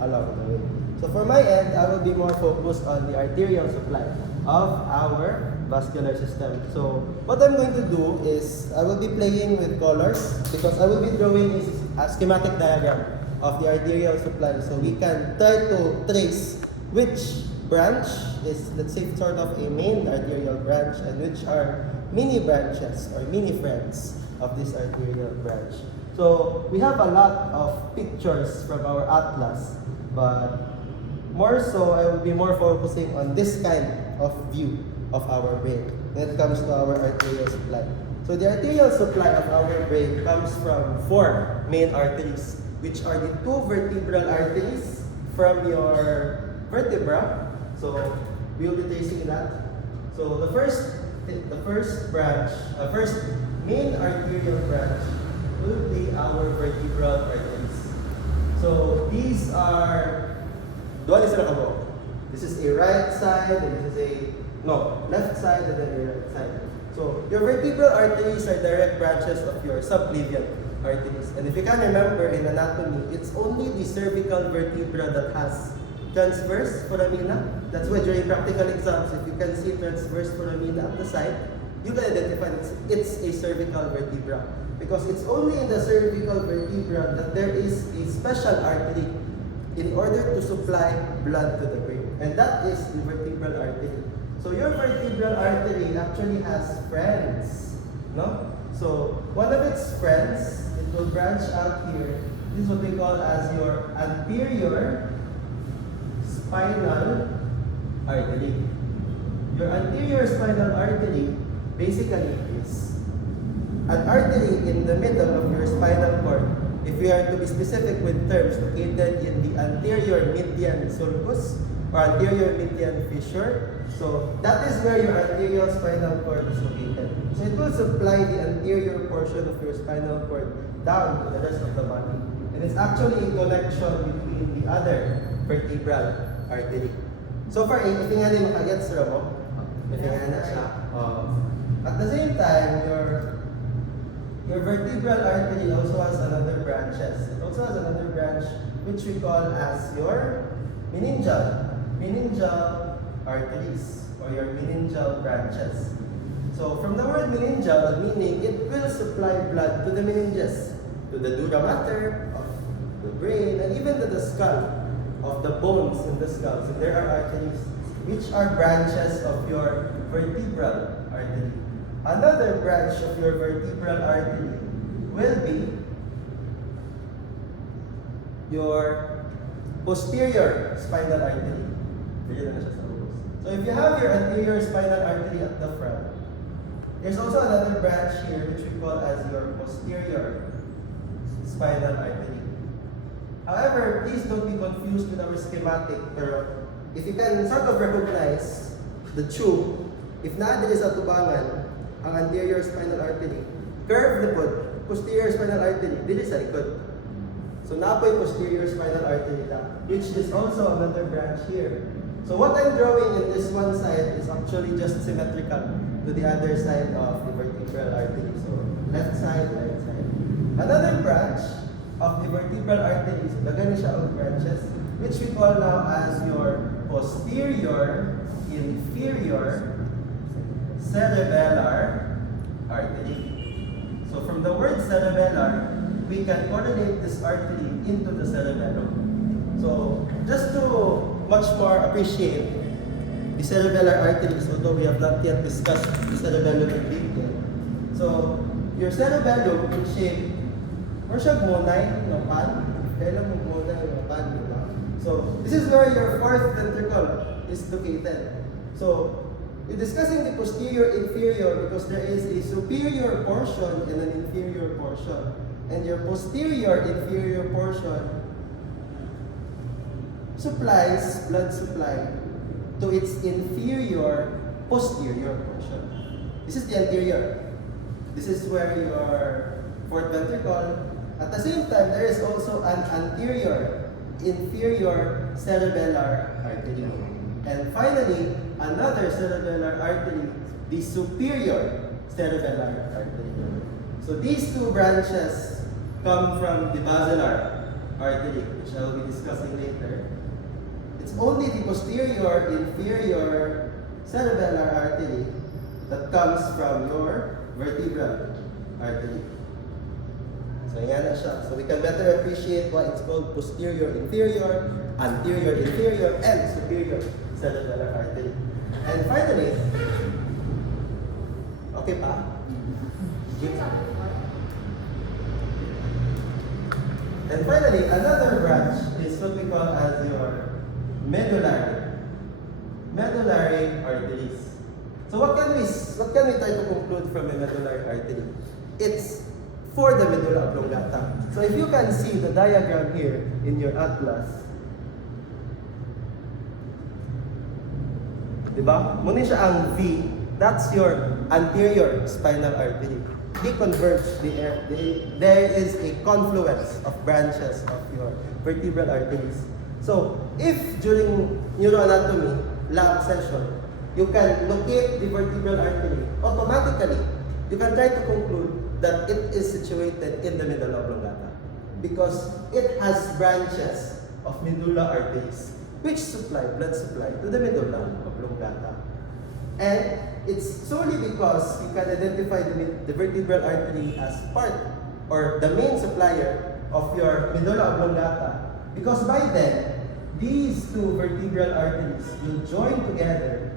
along the way. So for my end, I will be more focused on the arterial supply of our vascular system. So what I'm going to do is I will be playing with colors because I will be drawing a schematic diagram of the arterial supply. So we can try to trace which branch is, let's say, sort of a main arterial branch and which are mini branches or mini friends of this arterial branch. So we have a lot of pictures from our atlas, but more so I will be more focusing on this kind of view of our brain when it comes to our arterial supply. So the arterial supply of our brain comes from 4 main arteries, which are the 2 vertebral arteries from your vertebra. So we will be tracing that. So the first branch, first main arterial branch will be our vertebral arteries. So these are, this is a right side, and this is left side, and then a right side. So your vertebral arteries are direct branches of your subclavian arteries. And if you can remember in anatomy, it's only the cervical vertebra that has transverse foramina. That's why during practical exams, if you can see transverse foramina at the side, you can identify it's a cervical vertebra. Because it's only in the cervical vertebra that there is a special artery in order to supply blood to the brain. And that is the vertebral artery. So your vertebral artery actually has friends, no? So one of its friends, it will branch out here. This is what we call as your anterior spinal artery. Your anterior spinal artery basically is an artery in the middle of your spinal cord. If we are to be specific with terms, located in the anterior median sulcus or anterior median fissure. So that is where your anterior spinal cord is located. So it will supply the anterior portion of your spinal cord down to the rest of the body. And it's actually a connection between the other vertebral artery. So far, if nga din makagets mo, if nga na siya. At the same time, your vertebral artery also has another branches. It also has another branch which we call as your meningeal arteries or your meningeal branches. So from the word meningeal, meaning it will supply blood to the meninges, to the dura mater of the brain, and even to the skull, of the bones in the skull. So there are arteries which are branches of your vertebral artery. Another branch of your vertebral artery will be your posterior spinal artery. So if you have your anterior spinal artery at the front, there's also another branch here which we call as your posterior spinal artery. However, please don't be confused with our schematic. Pero if you can sort of recognize the tube, if naadili sa tubangan, ang anterior spinal artery, curve likod, posterior spinal artery, dili sa likod. So napoy posterior spinal artery na, which is also another branch here. So what I'm drawing in this one side is actually just symmetrical to the other side of the vertebral artery. So left side, right side. Another branch of the vertebral artery, so daghan ni siya og branches, which we call now as your posterior inferior cerebellar artery. So from the word cerebellar, we can coordinate this artery into the cerebellum. So just to much more appreciate the cerebellar arteries, although we have not yet discussed the cerebellum in detail. So your cerebellum in shape, or siya gunay ng pan, kailan mo gunay ng pan, diba? So this is where your 4th ventricle is located. So we're discussing the posterior inferior because there is a superior portion and an inferior portion. And your posterior inferior portion supplies blood supply to its inferior posterior portion. This is the anterior. This is where your 4th ventricle. At the same time, there is also an anterior inferior cerebellar artery. And finally, another cerebellar artery, the superior cerebellar artery. So these two branches come from the basilar artery, which I will be discussing later. only the posterior inferior cerebellar artery that comes from your vertebral artery. So yan na siya. So we can better appreciate why it's called posterior inferior, anterior inferior, and superior cerebellar artery. And finally, okay pa? And finally, another branch is what we call as your medullary arteries. So what can we try to conclude from a medullary artery? It's for the medulla oblongata. So if you can see the diagram here in your atlas, diba? Muna siya ang V. That's your anterior spinal artery. They converge. There is a confluence of branches of your vertebral arteries. So, if during neuroanatomy lab session, you can locate the vertebral artery, automatically, you can try to conclude that it is situated in the medulla oblongata because it has branches of medulla arteries which supply blood supply to the medulla oblongata. And it's solely because you can identify the vertebral artery as part or the main supplier of your medulla oblongata, because by then, these two vertebral arteries will join together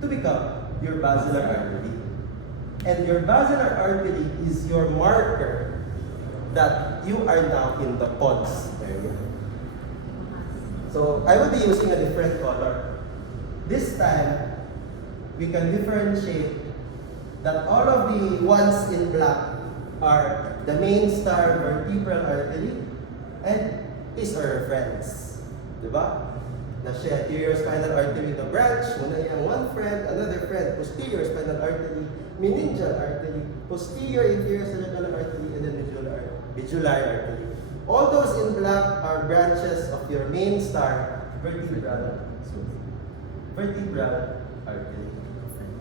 to become your basilar artery. And your basilar artery is your marker that you are now in the pons area. So I will be using a different color. This time, we can differentiate that all of the ones in black are the main star vertebral artery and his or her friends. Diba? Na siya, anterior spinal artery na branch, muna yung one friend, another friend, posterior spinal artery, meningeal artery, posterior inferior cerebellar artery, and then medullary artery. All those in black are branches of your main star vertebral artery.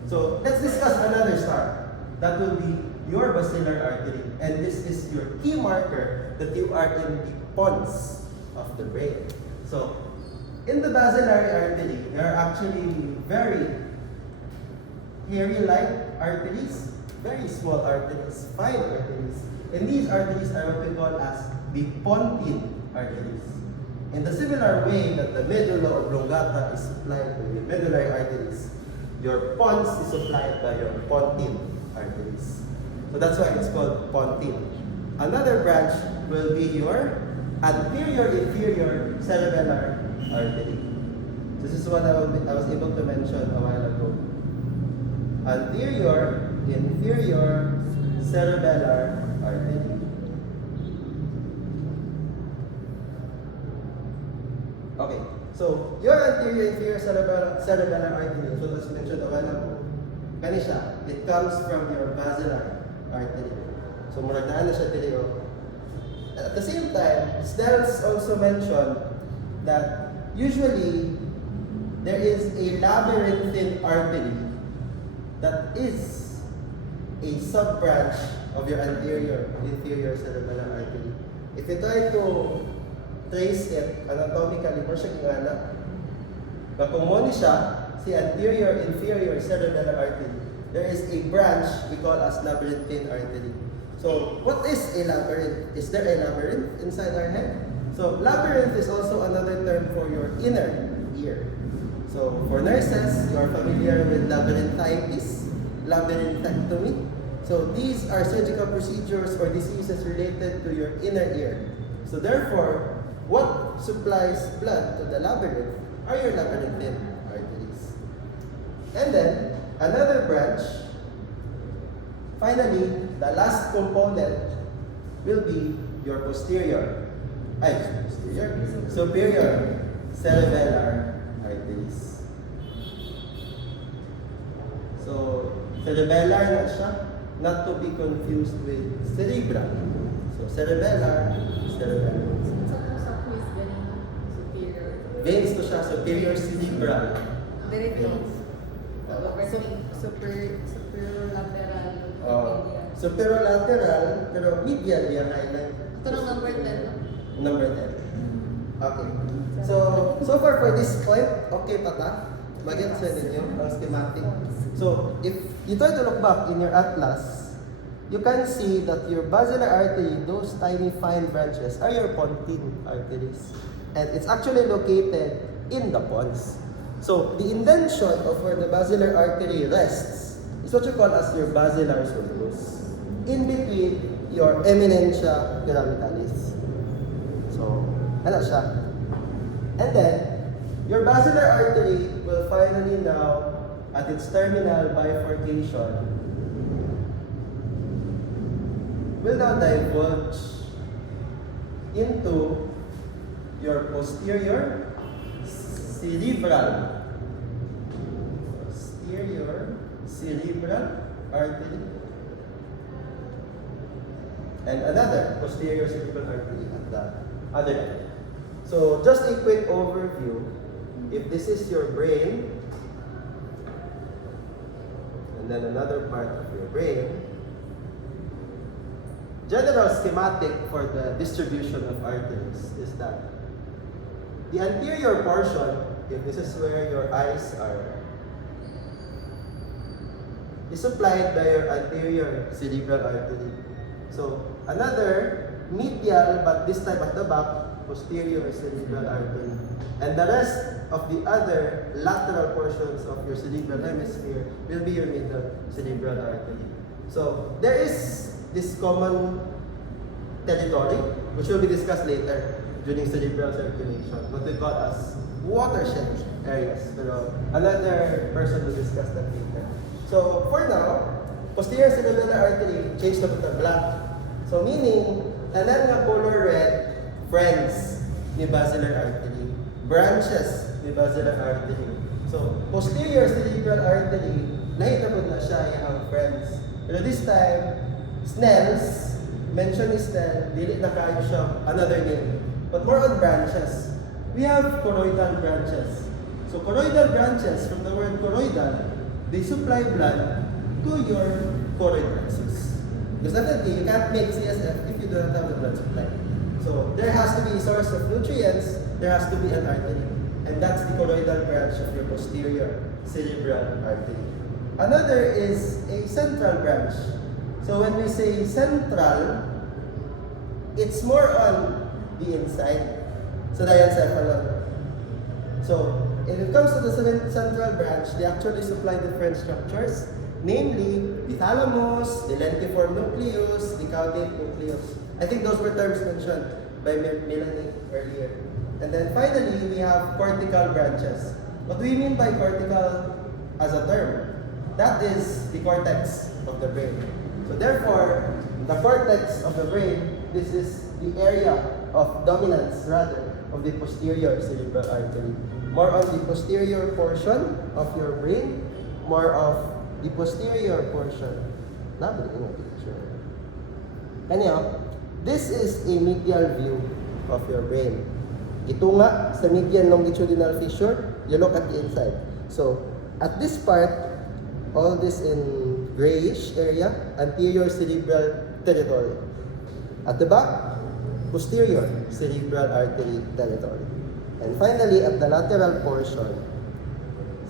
So let's discuss another star. That will be your basilar artery. And this is your key marker that you are in the pons of the brain. So in the basilar artery, there are actually very hairy-like arteries, very small arteries, fine arteries. And these arteries are what we call as the pontine arteries. In the similar way that the medulla oblongata is supplied by the medullary arteries, your pons is supplied by your pontine arteries. So that's why it's called pontine. Another branch will be your anterior inferior cerebellar artery. This is what I was able to mention a while ago. Anterior inferior cerebellar artery. Okay, so your anterior inferior cerebellar artery, so as mentioned a while ago, kanisha, it comes from your basilar artery. So muragdaan na siya dito. At the same time, Snell's also mentioned that usually there is a labyrinthine artery that is a sub-branch of your anterior inferior cerebellar artery. If you try to trace it anatomically, more siya kingana. Nakumoni siya, si anterior inferior cerebellar artery, there is a branch we call as labyrinthine artery. So, what is a labyrinth? Is there a labyrinth inside our head? So, labyrinth is also another term for your inner ear. So, for nurses, you are familiar with labyrinthitis, labyrinthectomy. So, these are surgical procedures or diseases related to your inner ear. So, therefore, what supplies blood to the labyrinth are your labyrinthine arteries. And then, another branch, finally, the last component will be your superior cerebellar arteries. So, cerebellar na siya, not to be confused with cerebral. So, cerebellar. Veins to siya, superior cerebral. Superolateral, pero medial yung highlight. Ito ng number 10. Number 10. Okay. So so far for this point, okay pa ta? Mag-gets na ninyo ang schematic. So, if you try to look back in your atlas, you can see that your basilar artery, those tiny fine branches, are your pontine arteries. And it's actually located in the pons. So, the indention of where the basilar artery rests is what you call as your basilar sulcus, in between your eminentia pyramentalis. So, ano siya? And then, your basilar artery will finally now, at its terminal bifurcation, will now divulge into your posterior cerebral artery and another posterior cerebral artery at the other end. So just a quick overview. If this is your brain, and then another part of your brain, general schematic for the distribution of arteries is that the anterior portion, if this is where your eyes are, is supplied by your anterior cerebral artery. So another medial, but this time at the back, posterior cerebral artery. And the rest of the other lateral portions of your cerebral hemisphere will be your middle cerebral artery. So there is this common territory, which will be discussed later during cerebral circulation, what we call as watershed areas. Pero another person will discuss that later. So for now, posterior cerebral artery changed to the black. So meaning, tanan nga color red, friends ni basilar artery, branches ni basilar artery. So posterior cerebral artery, nahitapod na siya yung friends. Pero this time, Snell's, mention ni Snell, dili na kayo siya another name. But more on branches. We have choroidal branches. So choroidal branches, from the word choroidal, they supply blood to your choroid plexus. Because definitely, you can't make CSF if you don't have the blood supply. So there has to be a source of nutrients, there has to be an artery. And that's the choroidal branch of your posterior cerebral artery. Another is a central branch. So when we say central, it's more on the inside. So diencephalon. So if it comes to the central branch, they actually supply different structures, namely the thalamus, the lentiform nucleus, the caudate nucleus. I think those were terms mentioned by Melanie earlier. And then finally, we have cortical branches. What do we mean by cortical as a term? That is the cortex of the brain. So therefore, the cortex of the brain, this is the area of dominance, rather, of the posterior cerebral artery. More on the posterior portion of your brain, more of the posterior portion. Anyhow, this is a medial view of your brain. Ito nga, sa median longitudinal fissure, you look at the inside. So, at this part, all this in grayish area, anterior cerebral territory. At the back, posterior cerebral artery territory. And finally, at the lateral portion,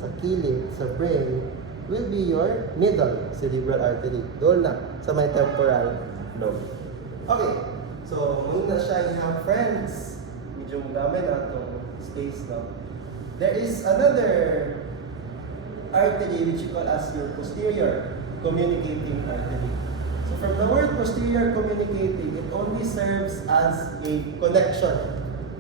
sa kilid, sa brain, will be your middle cerebral artery. Doon na, sa may temporal lobe. Okay, so muna siya yung friends. Medyo gamay na itong space na. There is another artery which you call as your posterior communicating artery. So from the word posterior communicating, it only serves as a connection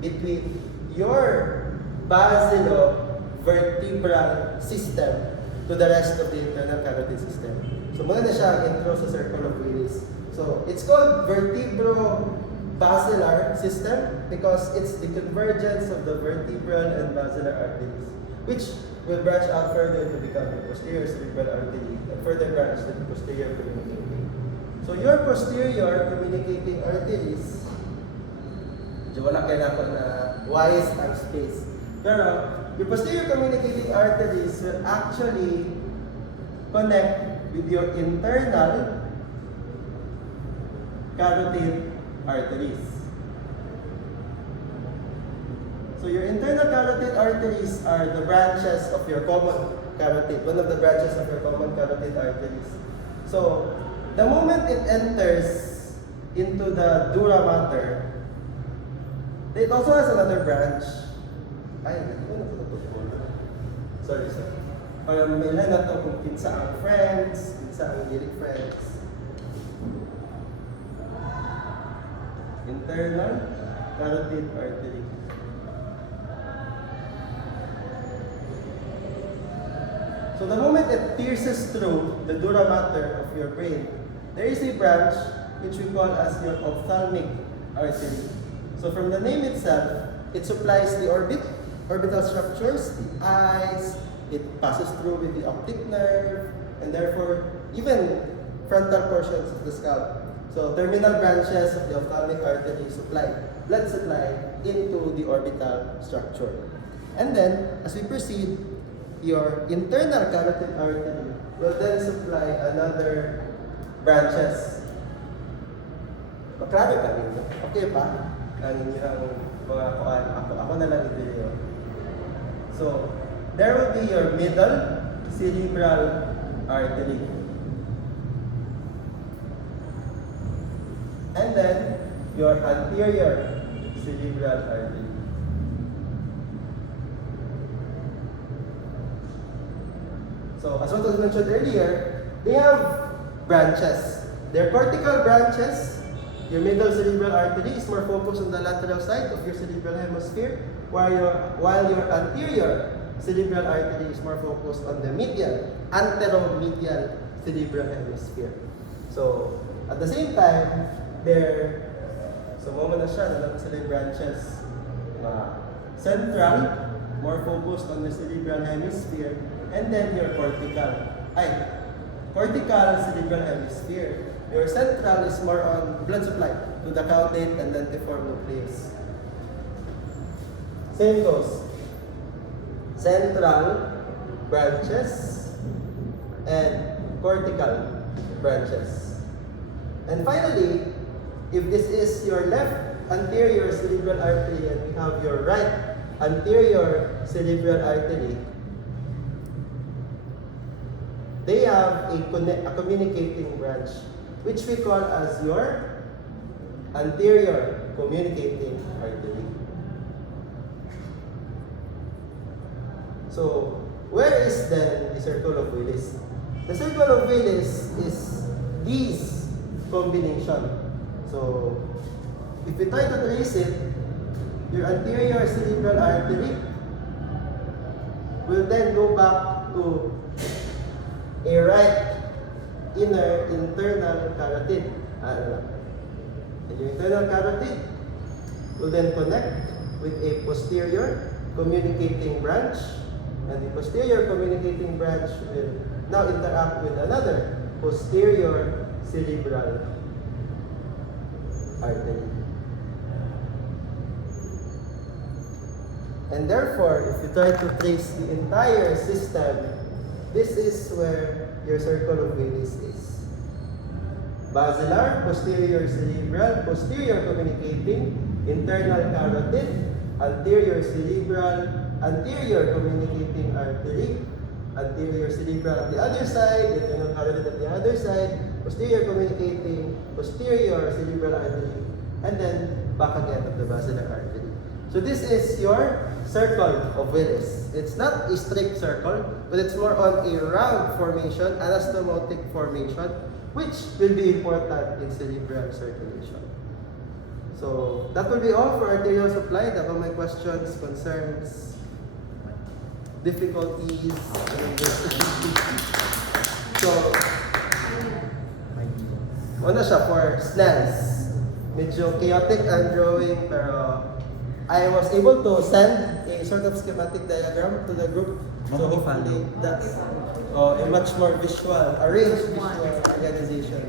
between your basilovertebral system to the rest of the internal carotid system. So muna na siya ang intro sa circle of Willis. So it's called vertebro-basilar system because it's the convergence of the vertebral and basilar arteries, which will branch out further to become the posterior cerebral artery and further branch to the posterior communicating. So your posterior communicating arteries, medyo wala kayo na ako na wise time space. Pero your posterior communicating arteries will actually connect with your internal carotid arteries. So your internal carotid arteries are the branches of your common carotid, one of the branches of your common carotid arteries. So, the moment it enters into the dura mater, it also has another branch. Ay, hindi ko na ito. Sorry. May line na ito kung pinsa ang friends, pinsa ang gilid friends. Internal carotid artery. So the moment it pierces through the dura mater of your brain, there is a branch which we call as your ophthalmic artery. So from the name itself, it supplies the orbital structures, the eyes, it passes through with the optic nerve, and therefore even frontal portions of the scalp. So terminal branches of the ophthalmic artery supply blood supply into the orbital structure. And then, as we proceed, your internal carotid artery will then supply another branches. Maklaro ka ninyo? Okay pa? Ang inyong mga kuan. Ako na lang i-video. So, there will be your middle cerebral artery. And then, your anterior cerebral artery. So, as what was mentioned earlier, they have branches. They're cortical branches. Your middle cerebral artery is more focused on the lateral side of your cerebral hemisphere, while your anterior cerebral artery is more focused on the medial, anteromedial cerebral hemisphere. So, at the same time, na siya, nalang sila yung branches. Central, more focused on the cerebral hemisphere, and then your cortical cerebral hemisphere. Your central is more on blood supply to the caudate and lentiform nucleus. Same goes. Central branches and cortical branches. And finally, if this is your left anterior cerebral artery and we have your right anterior cerebral artery, they have a communicating branch, which we call as your anterior communicating artery. So, where is then the circle of Willis? The circle of Willis is these combination. So, if we try to trace it, your anterior cerebral artery will then go back to a right inner internal carotid. And your internal carotid will then connect with a posterior communicating branch, and the posterior communicating branch will now interact with another posterior cerebral artery. And therefore, if you try to trace the entire system, this is where your circle of Willis is. Basilar, posterior cerebral, posterior communicating, internal carotid, anterior cerebral, anterior communicating artery, anterior cerebral at the other side, internal carotid at the other side, posterior communicating, posterior cerebral artery, and then back again at the basilar artery. So this is your circle of Willis. It's not a strict circle, but it's more on a round formation, anastomotic formation, which will be important in cerebral circulation. So that will be all for arterial supply. That were my questions, concerns, difficulties. So, una siya for Snell's. Medyo chaotic ang drawing, pero I was able to send a sort of schematic diagram to the group. So hopefully that's a much more visual, arranged visual organization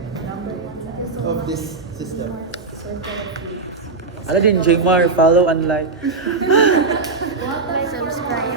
of this system. Ano din, Jmar, follow and like. Subscribe.